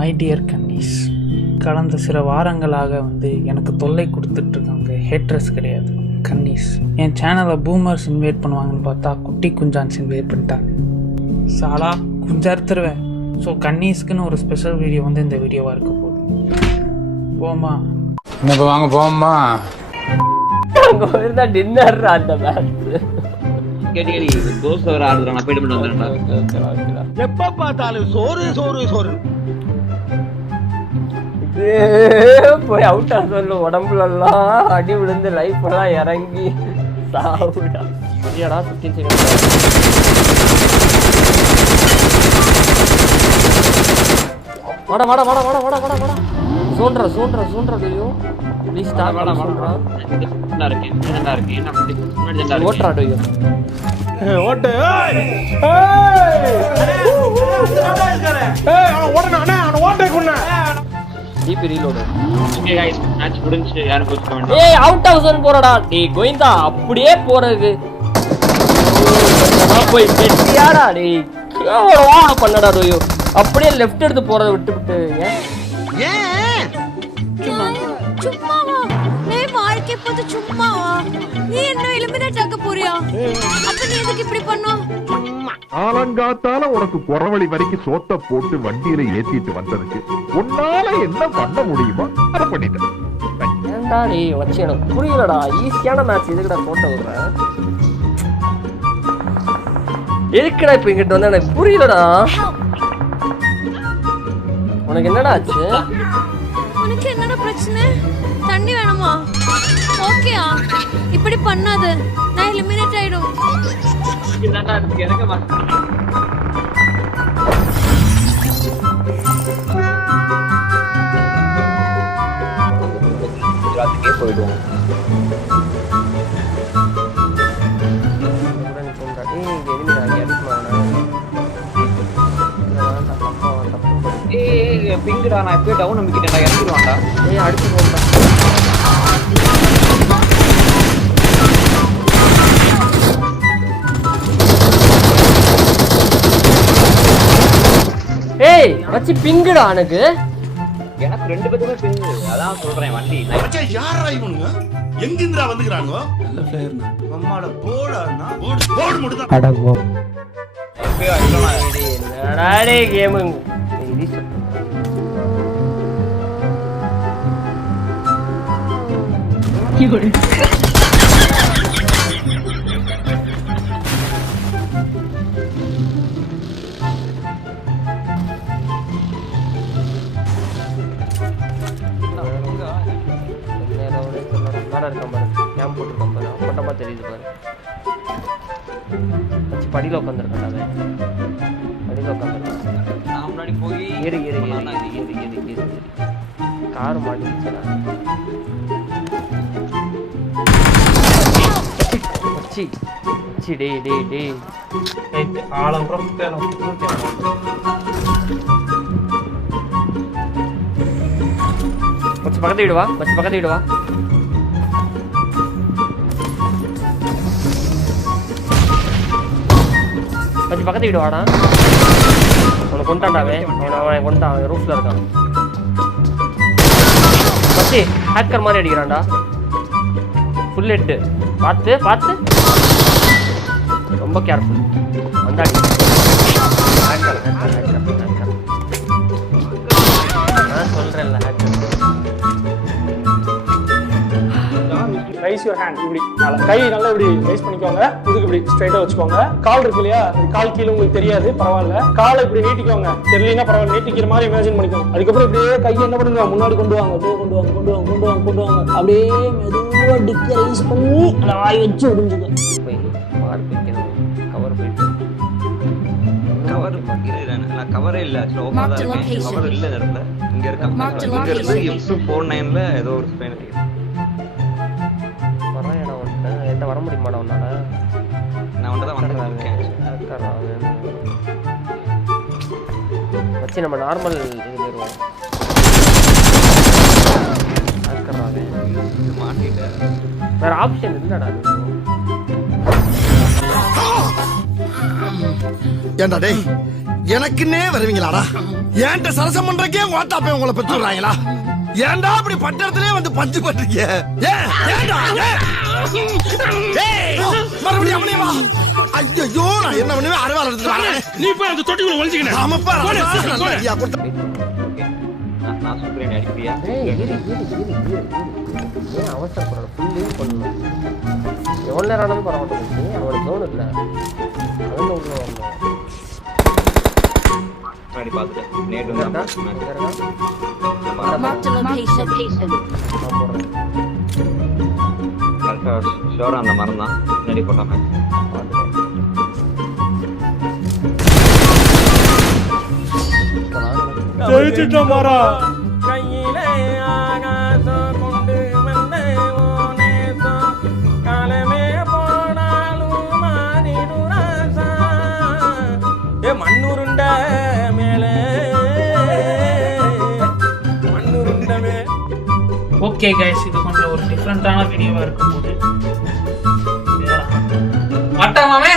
My dear கன்னிஸ், கடந்த சில வாரங்களாக எனக்கு தொல்லை கொடுத்துட்ருக்காங்க. ஹேட்ரஸ் கிடையாது கன்னிஸ். என் சேனலை பூமர்ஸ் இன்வைட் பண்ணுவாங்கன்னு பார்த்தா குட்டி குஞ்சான்ஸ் இன்வைட் பண்ணிட்டாங்க. சாலா குஞ்சறுத்துருவேன். ஸோ கன்னிஸ்க்குன்னு ஒரு ஸ்பெஷல் வீடியோ இந்த வீடியோவாக இருக்க போகுது. போமா இப்போ வாங்க போமா. டின்னர் அந்த மேட்ச் கேடி தோசை வர ஆடுறா. நான் போயிட்டு வந்துடுறேன்டா. எப்ப பார்த்தாலும் சோறு சோறு சோறு. போய் அவுட் ஆஃப் சொல்லு. உடம்புல எல்லாம் அடி விழுந்து லைஃப் எல்லாம் இறங்கி சாவுடா. சரியாடா 15 செகண்ட். வாடா வாடா வாடா வாடா வாடா வாடா வாடா. சோன்றா கையோ. ப்ளீஸ் ஸ்டாப் வாடா வாடா. நல்லா இருக்கு. என்ன முன்னாடி நல்லா இருக்கு. ஓட்றா கையோ. ஓட்டு. ஓட்டே கொண்ணா. DP reload. Okay guys, match முடிஞ்சு. யாரும் கோச் பண்ண. ஏய் அவுட் ஆஃப் ஜோன் போறடா. டேய் கோயிந்தா அப்படியே போறது. போய் வெட்டியாடா டேய். கேவலமா பண்ணடா டோயோ. அப்படியே லெஃப்ட் எடுத்து போறத விட்டு ஏன் சும்மாவா? டேய் வாழ்க்கை பத்தி சும்மாவா? நீ என்ன எலிமினேட் ஆக போறியா? அப்ப நீ எதுக்கு இப்படி பண்ணா? ஆலங்காத்தால உனக்கு குறவழி வரைக்கும் சோத்த போட்டு வண்டியில ஏத்திட்டு வந்ததுக்கு உன்னால என்ன பண்ண முடியுமோ அதை பண்ணிட்டேன். ஏன்டா டேய் வச்சு எனக்கு புரியலடா. ஈஸியான மேட்ச் எதுக்குடா போட்ட விடுற? எதுக்குடா இப்ப இங்கிட்ட வந்தா எனக்கு புரியலடா. உனக்கு என்னடா ஆச்சு? உனக்கு என்னடா பிரச்சனை? தண்ணி வேணுமா? ஓகேயா? இப்படி பண்ணாத. நான் எலிமினேட் ஆயிடும். என்னடா இருக்கு எனக்கு மாட்டேன். ராத்திரிக்கே போய்டுவோம். பிங்கடா நான் எப்போ டவுன் நம்பிக்கிட்டேன்டா. இறங்கிடுவான்டா. ஏய் அடிச்சு போடா. ஏய் வச்சி பிங்குடா. எனக்கு ரெண்டு பேருமே பிங்கு. அதான் சொல்றேன். வண்டி மச்சான் யாரா இவனுங்க? எங்கிந்திரா வந்துக்கறாங்க? நல்ல பிளேயர்னா. அம்மாட போடானா. போடு மட்டும். அடங்கோ என்னடா டேய் கேமிங். தெரியுது பாரு. படியில உட்காந்துருக்காங்க. படியில உட்காந்துருக்காங்க. நான் முன்னாடி போய் ஏறு கார் மாட்டிச்சுடா. டேய் பக்கத்து விடுவா. பக்கத்து விடுவாடா. அவனை கொண்டாண்டாவே. அவன் கொண்டான். அவன் ரூஃப்ல இருக்கான். பச்சி ஹேக்கர் மாதிரி அடிக்கிறான்டா. Full head. பார்த்து ரொம்ப கேர்ஃபுல். வந்தாடி ஹேக்கர். நான் சொல்றேன்ல ஹேக்கர். Raise your hand. இப்படி கை நல்லா இப்படி ரைஸ் பண்ணிக்கோங்க. இதுக்கு இப்படி ஸ்ட்ரைட்டா வச்சுக்கோங்க. கால் இருக்கு இல்லையா? கால் கீழே உங்களுக்கு தெரியாது, பரவாயில்ல. காலை இப்படி நீட்டிக்கோங்க. தெரியலனா பரவாயில்ல, நீட்டிக்கிற மாதிரி இமேஜின் பண்ணிக்கோங்க. அதுக்கப்புறம் இப்படியே கையை என்ன பண்ணுங்க, முன்னாடி கொண்டு வாங்க. அப்படியே கொண்டு வாங்க. அப்படியே மெதுவா டிக்க ரைஸ் பண்ணி அந்த வாய் வச்சு விடுங்க. கவர் போயிட்டு நான் கவரே இல்ல. ஸ்லோவா தான் இருக்கேன். கவர் இல்ல நேரத்துல. இங்க இருந்து F49ல ஏதோ ஒரு ஸ்பெயின் இருக்கு. என்கிட்ட வர முடியுமாடா உன்னால? நான் வந்து வந்துருக்கேன். வச்சு நம்ம நார்மல் இது போயிடுவோம். வேற ஆப்ஷன் இல்லடா. ஏண்டா டேய் எனக்குன்னே வருவீங்களாடா? ஏன்ட்ட சரசம் பண்றக்கே ஓட்டாப்பே உங்களை பெற்றுறாங்களா? ஏன்டா அப்படி பட்டத்திலே வந்து பஞ்சு பண்றீங்க? மறுபடியும் அவனே வா. ஐயோ நான் என்ன பண்ணுவேன்? அறுவாள் எடுத்துட்டு வரேன். நீ போய் அந்த தொட்டிக்குள்ள ஒளிஞ்சிக்கின. ஆமாப்பா. நான் சுப்ரீம் அடிப்பியா? ஏன் அவசரப்படுற? ஃபுல் லீவ் பண்ணணும். எவ்வளோ நேரம் ஆனாலும் பரவாயில்ல. அவனோட ஜோன் இல்லை. அதில் உள்ள வரணும். முன்னாடி பார்த்துட்டேன். நேற்று வந்து Marked a location. கரெக்டாக ஷோராக அந்த மரம் தான் முன்னாடி போட்டாங்க. ஜெயிச்சிட்டோம் மாறா. கையிலே ஆகாசம் கொண்டு வந்த ஓனேசம் காலமே போனாலும் மாறிடுராசா. ஏ மண்ணுருண்ட மேலே மண்ணுருண்டமே. ஓகே கைஸ், இது கொஞ்சம் ஒரு டிஃப்ரெண்ட்டான வீடியோவாக இருக்கும் போது வட்டமாமே